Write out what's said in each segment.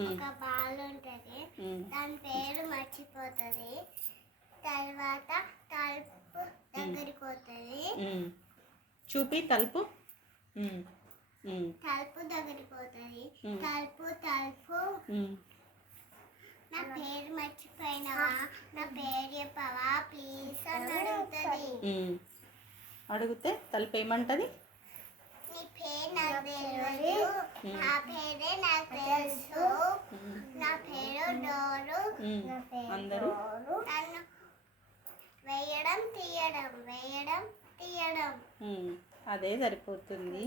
ఒక బాల్ ఉంటుంది. దాని పేరు మర్చిపోతుంది. తర్వాత తలుపు దగ్గరికి పోతుంది. చూపి తలుపు. తలుపు దగ్గరికి పోతుంది. తలుపు తలుపు. నా పేరు మర్చిపోయినావా? నా పేరు చెప్పవా? ప్లీజ్ అని అడుగుతుంది. అడిగితే తలుపు ఏమంటది? నీ పేరు నాకు తెలియదు. నా పేరే నాకు తెలుసు. నా పేరు డోరు. అందరూ? నన్ను వేయడం తీయడం వేయడం తీయడం. అదే సరిపోతుంది.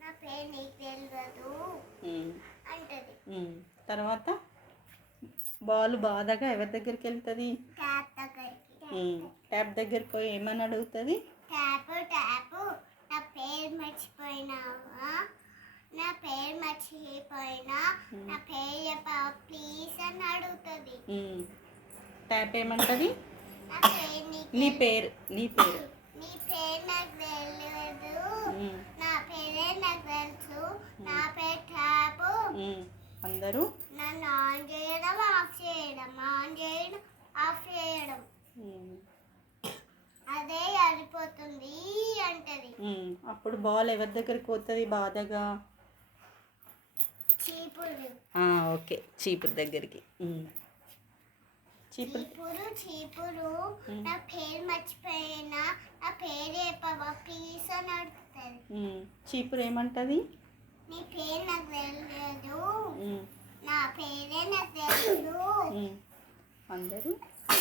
నా పేరు నీకు తెలియదు అంటది. తర్వాత బాల్ బాధగా ఎవరి దగ్గరికి వెళ్తుంది? ట్యాప్ దగ్గరికి. ట్యాప్ దగ్గరికి పోయి ఏమని అడుగుతుంది? Tap tap. నా పేరు మర్చిపోయినావా? నా పేరు మర్చిపోయినా. నా పేరు చెప్పవా? ప్లీజ్ అని అడుగుతుంది. ట్యాప్ ఏమంటది? నా పేరు నీకు. నీ పేరు నీ పేరు. నీ పేరు నాకు తెలియదు ఉమ్, నా పేరే నాకు తెలుసు. నా పేరు ట్యాప్. ఉమ్. అందరూ? నన్ను ఆన్ చేయడం ఆఫ్ చేయడం ఆన్ చేయడం ఆఫ్ చేయడం. ఉమ్, అదే అరిపోతుంది అంటది. ఉమ్. అప్పుడు బాల్ ఎవరి దగ్గరికి పోతుంది బాధగా? ఓకే. చీపురు దగ్గరికి. చీపురు. చీపురు నా పేరు మర్చిపోయినా? నా పేరు ప్లీజ్ అని అడుగుతుంది. చీపురు ఏమంటది? నీ పేరు నాకు తెలియదు. నా పేరే నాకు ఉమ్. అందరూ?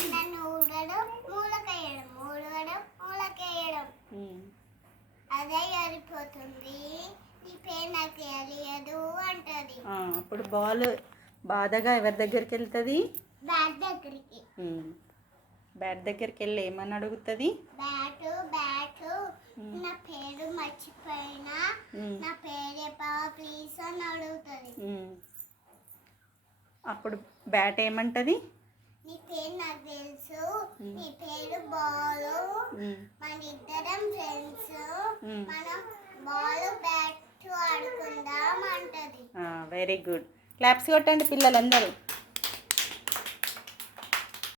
నన్ను ఊడడం మూలకేయడం ఊడడం మూలకేయడం. అదే సరిపోతుంది. పేరు అప్పుడు బాల్ బాధగా ఎవరి దగ్గరికి వెళ్తుంది? బ్యాట్ దగ్గరికి. బ్యాట్ దగ్గరికి వెళ్ళి ఏమని అడుగుతుంది? Bat bat. నా పేరు మర్చిపోయినా. నా పేరు చెప్పవా ప్లీజ్ అని అడుగుతుంది. అప్పుడు బ్యాట్ ఏమంటది? నీ పేరు నాకు తెలుసు. నీ పేరు బాలు. మన ఇద్దరం ఫ్రెండ్స్ ఉమ్. మనం బాల్ బ్యాట్ ఆడుకుందాం అంటది వెరీ గుడ్. క్లాప్స్ కొట్టండి పిల్లలందరూ.